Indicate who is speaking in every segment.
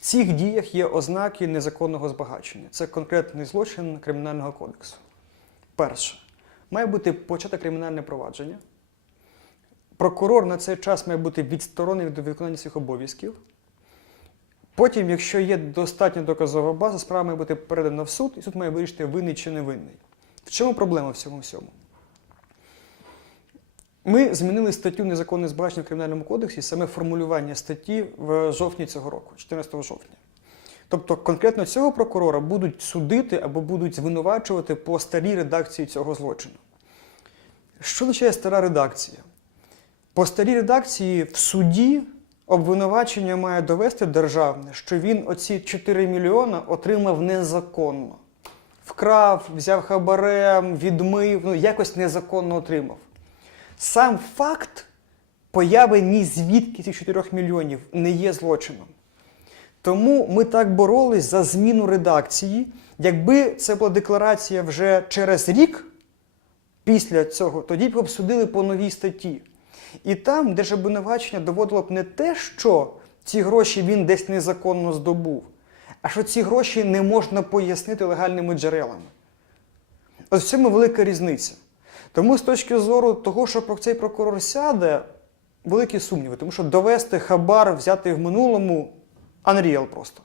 Speaker 1: цих діях є ознаки незаконного збагачення. Це конкретний злочин Кримінального кодексу. Перше, має бути почате кримінальне провадження. Прокурор на цей час має бути відсторонений від виконання своїх обов'язків. Потім, якщо є достатня доказова база, справа має бути передана в суд, і суд має вирішити, винний чи не винний. В чому проблема в цьому всьому? Ми змінили статтю незаконне збагачення в Кримінальному кодексі, саме формулювання статті в жовтні цього року, 14 жовтня. Тобто конкретно цього прокурора будуть судити або будуть звинувачувати по старій редакції цього злочину. Що означає стара редакція? По старій редакції в суді обвинувачення має довести державне, що він оці 4 мільйона отримав незаконно. Вкрав, взяв хабарем, відмив, ну якось незаконно отримав. Сам факт появи ні звідки цих 4 мільйонів не є злочином. Тому ми так боролись за зміну редакції. Якби це була декларація вже через рік після цього, тоді б обсудили по новій статті. І там, де ж обвинувачення доводило б не те, що ці гроші він десь незаконно здобув, а що ці гроші не можна пояснити легальними джерелами. Ось в цьому велика різниця. Тому з точки зору того, що цей прокурор сяде, великі сумніви, тому що довести хабар, взяти в минулому unreal просто.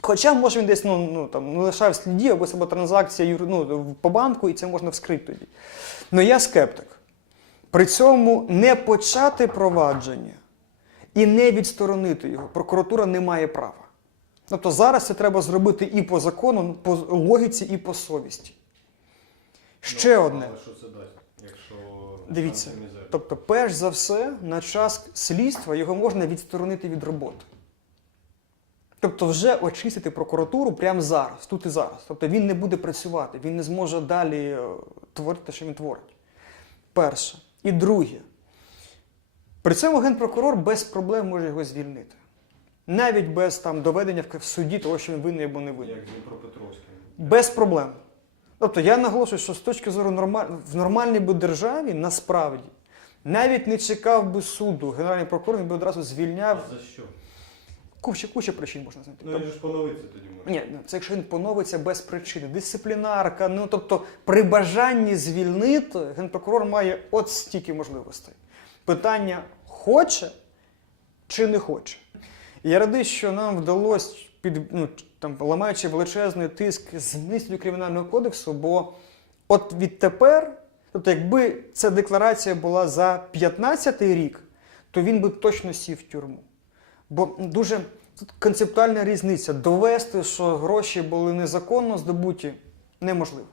Speaker 1: Хоча, може, він десь ну, ну, там, не лишав слідів або себе транзакція ну, по банку, і це можна вскрити тоді. Ну я скептик. При цьому не почати провадження і не відсторонити його. Прокуратура не має права. Тобто зараз це треба зробити і по закону, по логіці, і по совісті. Ще
Speaker 2: Ну,
Speaker 1: одне.
Speaker 2: Що це дасть, якщо
Speaker 1: Дивіться, тобто, перш за все, на час слідства його можна відсторонити від роботи. Тобто, вже очистити прокуратуру прямо зараз, тут і зараз. Тобто він не буде працювати, він не зможе далі е, творити, те, що він творить. Перше. І друге. При цьому генпрокурор без проблем може його звільнити. Навіть без там, доведення в суді того, що він винний або не винний.
Speaker 2: Як з Дніпропетровським.
Speaker 1: Без проблем. Тобто я наголошую, що з точки зору нормаль... в нормальній би державі насправді навіть не чекав би суду. Генеральний прокурор він би одразу звільняв.
Speaker 2: А за що?
Speaker 1: Куча, куча причин можна знайти.
Speaker 2: Ну він ж поновиться тоді може.
Speaker 1: Ні, ну, це якщо він поновиться без причини, дисциплінарка. Ну тобто, при бажанні звільнити генпрокурор має от стільки можливостей. Питання хоче чи не хоче. І я радий, що нам вдалося під ну, там, ламаючи величезний тиск змістю кримінального кодексу, бо от відтепер, тобто, якби ця декларація була за 15-й рік, то він би точно сів в тюрму. Бо дуже тут концептуальна різниця. Довести, що гроші були незаконно здобуті, неможливо.